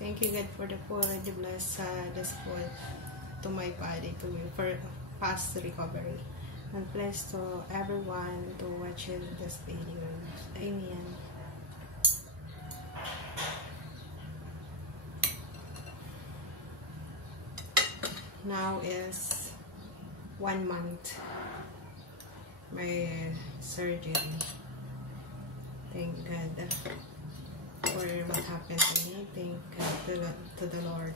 Thank you God for the food. Bless this food to my body to for fast recovery. And bless to everyone to watch this video. Amen. Now is 1 month my surgery. Thank God for what happened to me. Thank God to the Lord.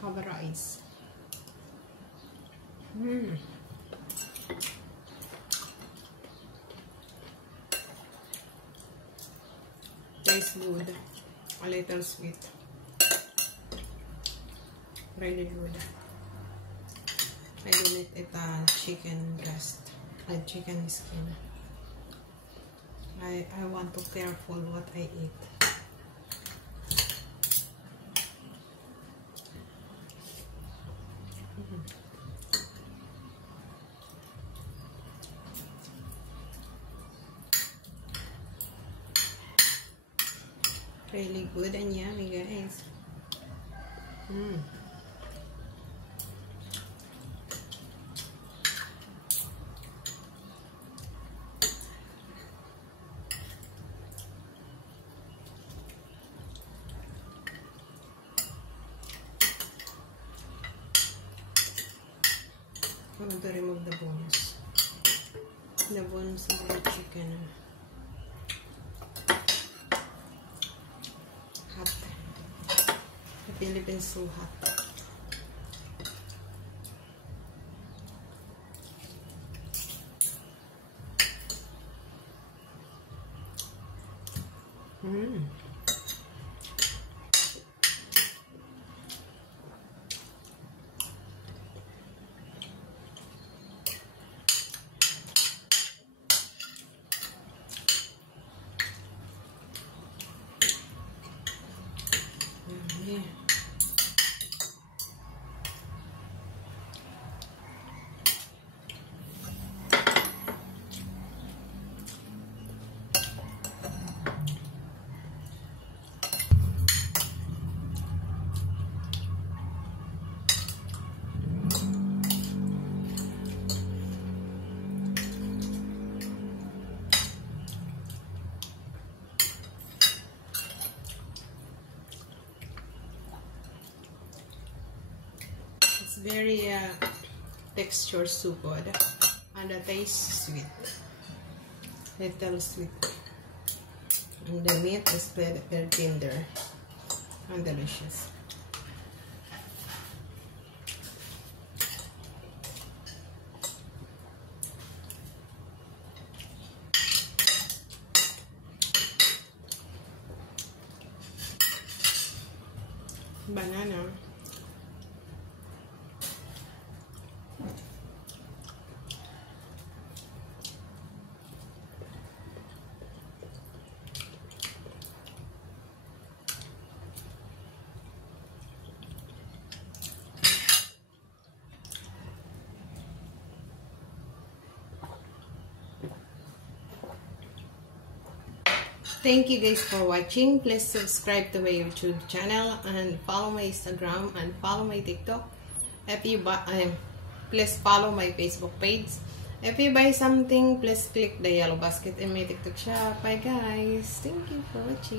How about rice? Tastes good. A little sweet. Really good. I will eat chicken breast and chicken skin. I want to be careful what I eat. Really good and yummy, guys. I'm going to remove the bones. The bones of the chicken. Hot. The Philippines so hot. Yeah. Very texture so good and the taste sweet, little sweet, and the meat is very tender and delicious. Banana. Thank you guys for watching. Please subscribe to my YouTube channel and follow my Instagram and follow my TikTok. If you buy, please follow my Facebook page. If you buy something, please click the yellow basket in my TikTok shop. Bye guys. Thank you for watching.